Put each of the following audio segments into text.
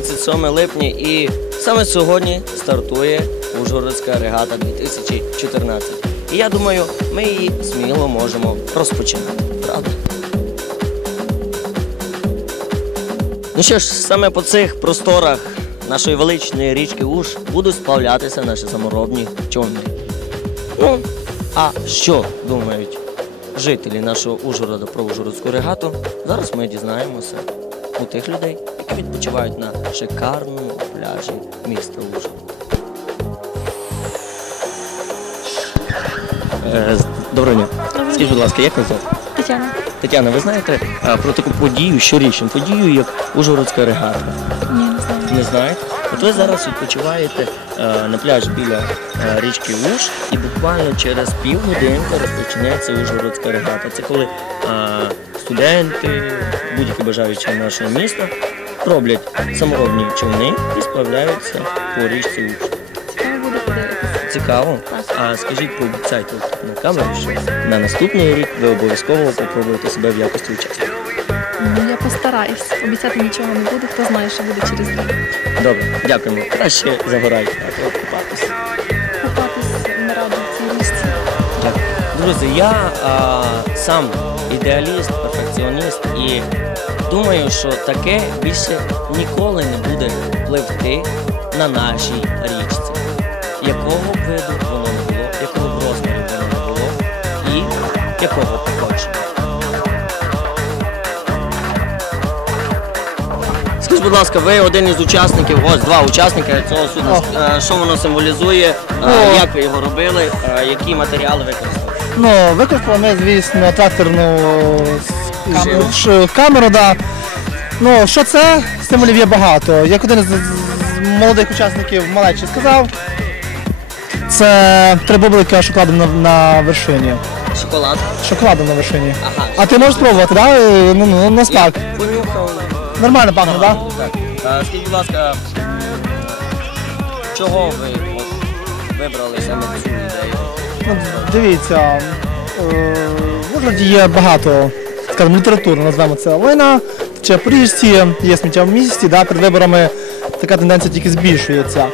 27 липня і саме сьогодні стартує Ужгородська регата 2014. І я думаю, ми її сміло можемо розпочинати. Правда? Ну що ж, саме по цих просторах нашої величної річки Уж будуть сплавлятися наші саморобні човни. Ну, а що думають жителі нашого Ужгорода про Ужгородську регату? Зараз ми дізнаємося у тих людей, відпочивають на шикарному пляжі міста Ужгород. Е, Доброго дня. Скажіть, будь ласка, як ви звати? Тетяна. Тетяна, ви знаєте про таку подію, щорічну подію, як Ужгородська регата? Ні, не знаю. Не знаєте? От ви зараз відпочиваєте е, на пляж біля е, річки Уж, і буквально через півгодинки розпочинається Ужгородська регата. Це коли студенти, будь-які бажаючі нашого міста роблять саморобні човни і справляються по річці Уж. Цікаво. А скажіть, пообіцяйте на камеру, що на наступний рік ви обов'язково попробуєте себе в якості учасника. Ну, я постараюсь. Обіцяти нічого не буду, хто знає, що буде через рік. Добре, дякуємо. Краще загорайте, а то купатися. Купатись не раді в цій. Дякую. Друзі, я а, сам ідеаліст, перфекціоніст і думаю, що таке більше ніколи не буде пливти на нашій річці. Якого б виду воно не було, якого б розміру воно не було і якого б походження. Скажіть, будь ласка, ви один із учасників, ось два учасники цього судна. Е, Що воно символізує, е, як ви його робили, е, які матеріали використовували? Ну, використали ми, звісно, тракторну Камеру. ш- камеру, да. Ну, що це? Символів є багато. Як один з, з молодих учасників малечі сказав, це три бублика шоколадом на, на вершині. Шоколад. Шоколадом на вершині. Ага. А ти можеш спробувати, так? Да? Ну, ну, на смак. Понюхав. Нормально пахне, так? Да? Так. А, скажіть, будь ласка, чого ви от, вибрали саме цю? Ну, дивіться, е, в Ужгороді є багато, скажімо, літератури, назвемо це Олена, чи по є сміття в місті, да, перед виборами така тенденція тільки збільшується.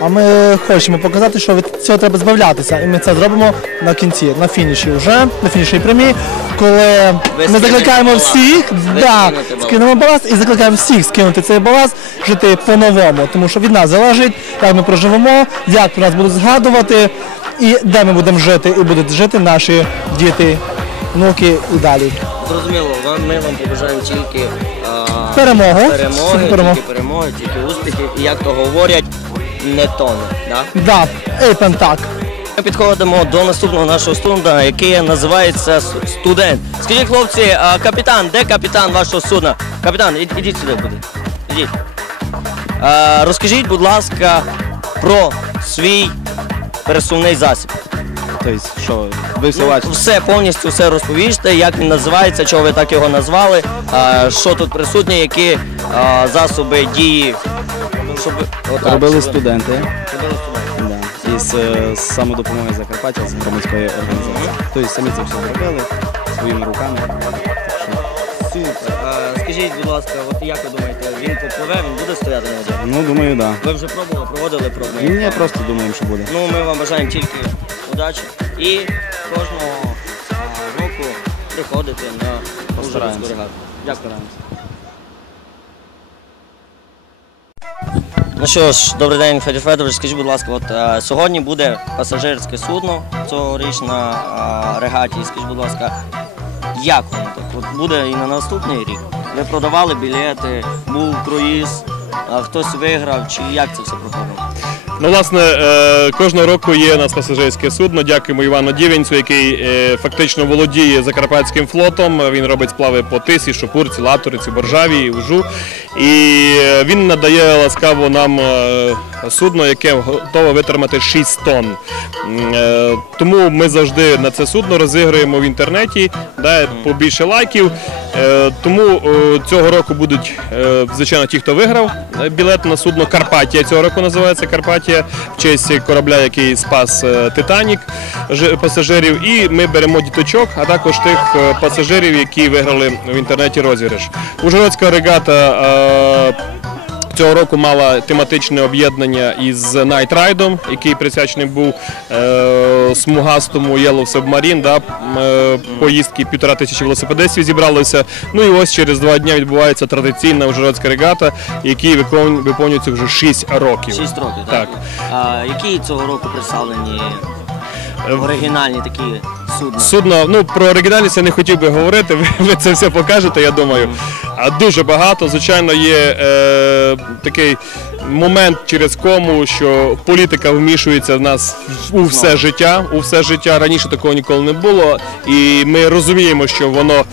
А ми хочемо показати, що від цього треба збавлятися. І ми це зробимо на кінці, на фініші вже, на фінішній прямій, коли ми закликаємо всіх, да, скинемо баласт і закликаємо всіх скинути цей баласт, жити по-новому, тому що від нас залежить, як ми проживемо, як про нас будуть згадувати, і де ми будемо жити, і будуть жити наші діти, внуки і далі. Зрозуміло, вам, ми вам побажаємо тільки а, перемоги, Перемоги. тільки перемоги, тільки успіхів. І як то говорять, не тоне. Да? Да, Ейпен так. Ми підходимо до наступного нашого студента, який називається студент. Скажіть, хлопці, а, капітан, де капітан вашого судна? Капітан, ід- ідіть сюди, буде. Ідіть. А, розкажіть, будь ласка, про свій пересувний засіб. Тобто, що ви все Ну, все повністю все розповіжте, як він називається, чого ви так його назвали, а, що тут присутні, які а, засоби дії. Щоб отак, Робили щоб- студенти Робили студенти. із е, самодопомоги Закарпаття з громадської організації. Тобто самі це все зробили своїми руками. Так що, Супер. Скажіть, будь ласка, от як ви думаєте, він попливе, він буде стояти на воді? ну, думаю, так. Ви вже пробували, проводили Да. проби? Ні, просто думаємо, що буде. Ну, ми вам бажаємо тільки удачі і кожного а, року приходити на Ужгородську Постараємося. Дякую. Ну що ж, добрий день, Федір Федорович. Скажіть, будь ласка, от е, сьогодні буде пасажирське судно цьогоріч на е, регаті. Скажіть, будь ласка, як воно так? От буде і на наступний рік? Ви продавали білети, був круїз, хтось виграв, чи як це все проходило? Ну, власне, е, кожного року є у нас пасажирське судно. Дякуємо Івану Дівенцю, який е, фактично володіє Закарпатським флотом. Він робить сплави по Тисі, Шопурці, Латориці, Боржаві, Ужу. І він надає ласкаво нам е, судно, яке готове витримати 6 тонн. Е, Тому ми завжди на це судно розігруємо в інтернеті, да, побільше лайків. Е, Тому цього року будуть, звичайно, ті, хто виграв білет на судно Карпатія. Цього року називається Карпатія в честь корабля, який спас Титанік пасажирів. І ми беремо діточок, а також тих пасажирів, які виграли в інтернеті розіграш. Ужгородська регата. Е, Цього року мала тематичне об'єднання із Night Ride, який присвячений був е, смугастому Yellow Submarine, да, е, поїздки півтора тисячі велосипедистів зібралося. Ну і ось через два дні відбувається традиційна ужгородська регата, який виконується вже 6 років. Шість років, так? Так. А, які цього року представлені оригінальні такі судна? Судно, ну про оригінальність я не хотів би говорити, ви, ви це все покажете, я думаю. А дуже багато. Звичайно, є е, такий момент, через кому, що політика вмішується в нас у все життя. У все життя раніше такого ніколи не було. І ми розуміємо, що воно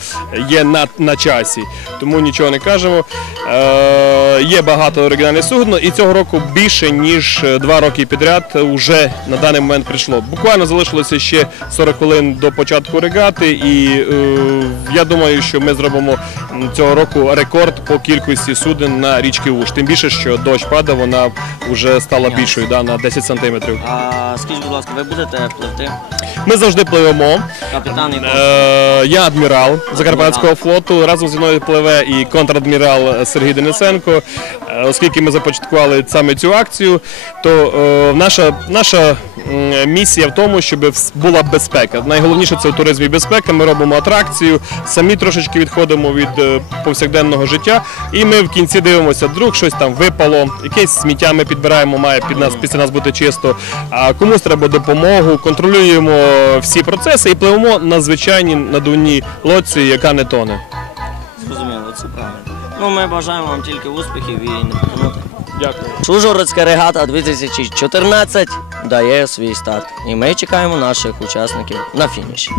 є на, на часі, тому нічого не кажемо. Е, є багато оригінальних судно, і цього року більше ніж два роки підряд вже на даний момент прийшло. Буквально залишилося ще 40 хвилин до початку регати, і е, я думаю, що ми зробимо цього року рекорд по кількості суден на річці Уж. Тим більше, що дощ падав, вона вже стала більшою да, на 10 сантиметрів. А, скажіть, будь ласка, ви будете пливти? Ми завжди пливемо. Капітан і Е, я адмірал Закарпатського флоту. Разом зі мною пливе і контрадмірал Сергій Денисенко. Е, Оскільки ми започаткували саме цю акцію, то е, наша, наша місія в тому, щоб була безпека. Найголовніше це в туризмі безпека. Ми робимо атракцію, самі трошечки відходимо від е, повсякденного життя, і ми в кінці дивимося, вдруг щось там випало, якесь сміття ми підбираємо, має під нас після нас бути чисто. А комусь треба допомогу, контролюємо всі процеси і пливемо на звичайній надувній лодці, яка не тоне. Зрозуміло, це правильно. Ну, ми бажаємо вам тільки успіхів і не потонути. Дякую. Ужгородська регата 2014 дає свій старт. І ми чекаємо наших учасників на фініші.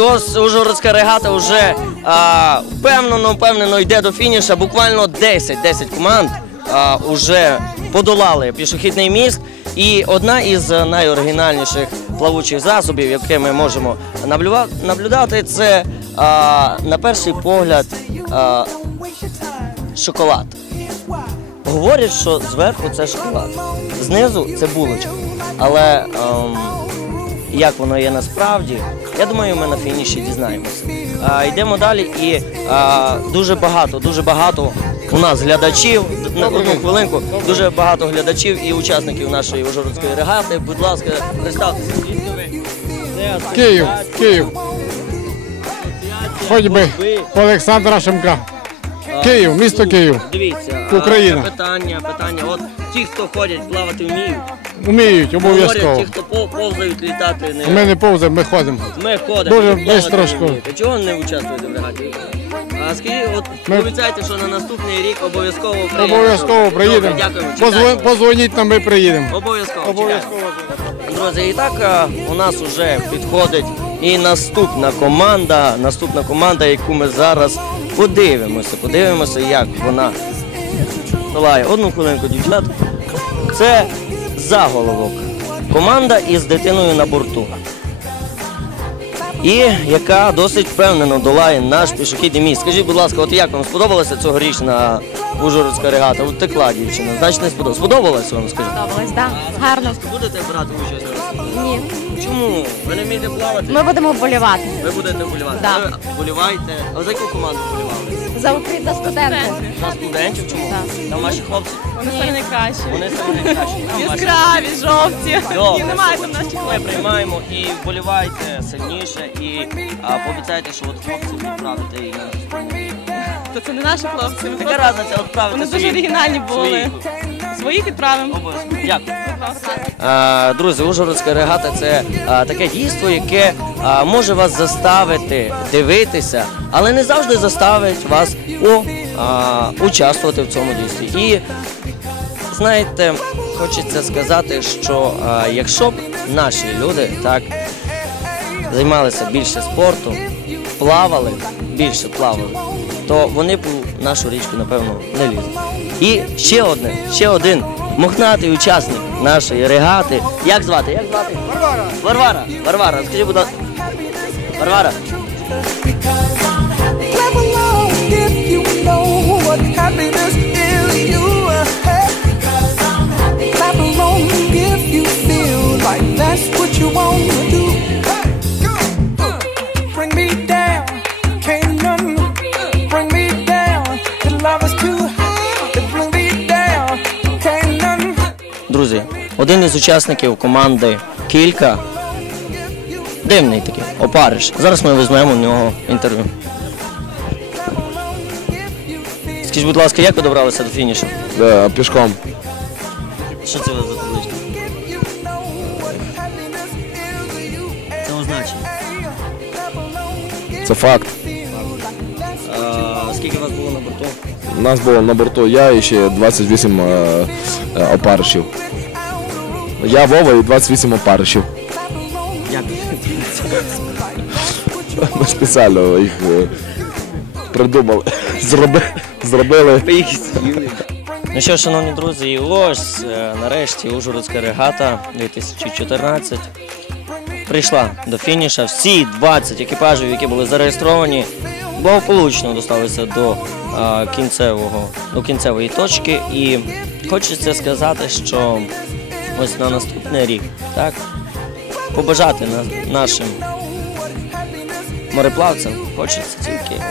Ось Ужгородська регата вже а, впевнено, впевнено йде до фініша. Буквально 10, 10 команд а, вже подолали пішохідний міст. І одна із найоригінальніших плавучих засобів, яке ми можемо наблюдати, це а, на перший погляд а, шоколад. Говорять, що зверху це шоколад, знизу це булочка. Але ем, як воно є насправді, я думаю, ми на фініші дізнаємося. А, йдемо далі і а, дуже багато, дуже багато у нас глядачів. На одну хвилинку, дуже багато глядачів і учасників нашої Ужгородської регати. Будь ласка, представтеся, Київ, Київ. Хоч би Ви, Олександра Шемка. Київ, місто Київ. Дивіться, Україна. це питання, питання. От ті, хто ходять плавати вміють, Вміють говорять, обов'язково. ті, хто пов- повзають літати, не Ми не повземо, ми ходимо. Ми ходимо. Дуже плавати не. Чого не участвуєте в регаті? А скажіть, от Ми- обіцяйте, що на наступний рік обов'язково приїдете. Обов'язково приїдемо. Дякуємо. Чекаємо. Позвоніть нам, ми приїдемо. Обов'язково. Обов'язково. Друзі, і так е, у нас вже підходить і наступна команда, наступна команда, яку ми зараз подивимося. Подивимося, як вона долає. Одну хвилинку, дівчат. Це заголовок. Команда із дитиною на борту. І яка досить впевнено долає наш пішохідний міст. Скажіть, будь ласка, от як вам сподобалася цьогорічна Ужгородська регата? От текла дівчина. Значить, не сподобалось. Сподобалось вам, скажіть? Сподобалось, так? Гарно. Будете брати участь? Ні. Чому? Ви не вмієте плавати? Ми будемо вболівати Ви будете вболівати. Да. Ви вболіваєте. А за яку команду вболівали? За Україну за студентів. За студентів чому? Так. Там наші хлопці. Вони самі найкращі. Вони самі найкращі. Там ваші. Яскраві, жовті. Добре, немає там наших Ми хлопців. приймаємо і вболівайте сильніше і а, пообіцяйте, що от хлопці відправите і. То це не наші хлопці. ми Така просто- разниця, от правда. Вони дуже оригінальні були. Своїх відправимо. Дякую. А, Друзі, Ужгородська регата це а, таке дійство, яке а, може вас заставити дивитися, але не завжди заставить вас у, участвувати в цьому дійстві. І знаєте, хочеться сказати, що якщо б наші люди так займалися більше спортом, плавали, більше плавали, то вони б у нашу річку, напевно, не лізли. І ще одне, ще один мохнатий учасник нашої регати. Як звати? Як звати? Варвара. Варвара. Варвара, скажи, будь ласка. Варвара. Один із учасників команди Кілька. Дивний такий, опариш. Зараз ми візьмемо у нього інтерв'ю. Скажіть, будь ласка, як ви добралися до фінішу? пішком. Що це за табличка? Це означення. Це факт. А, скільки вас було на борту? У нас було на борту я і ще 28 е, е, опаришів. Я Вова і 28 опаришів. Ми спеціально їх е, придумали. Зроби, зробили. Ну що, шановні друзі, і ось е, нарешті Ужгородська регата 2014 прийшла до фініша. Всі 20 екіпажів, які були зареєстровані, благополучно досталися до е, кінцевого, до кінцевої точки. І хочеться сказати, що ось на наступний рік, так, побажати на- нашим мореплавцям хочеться тільки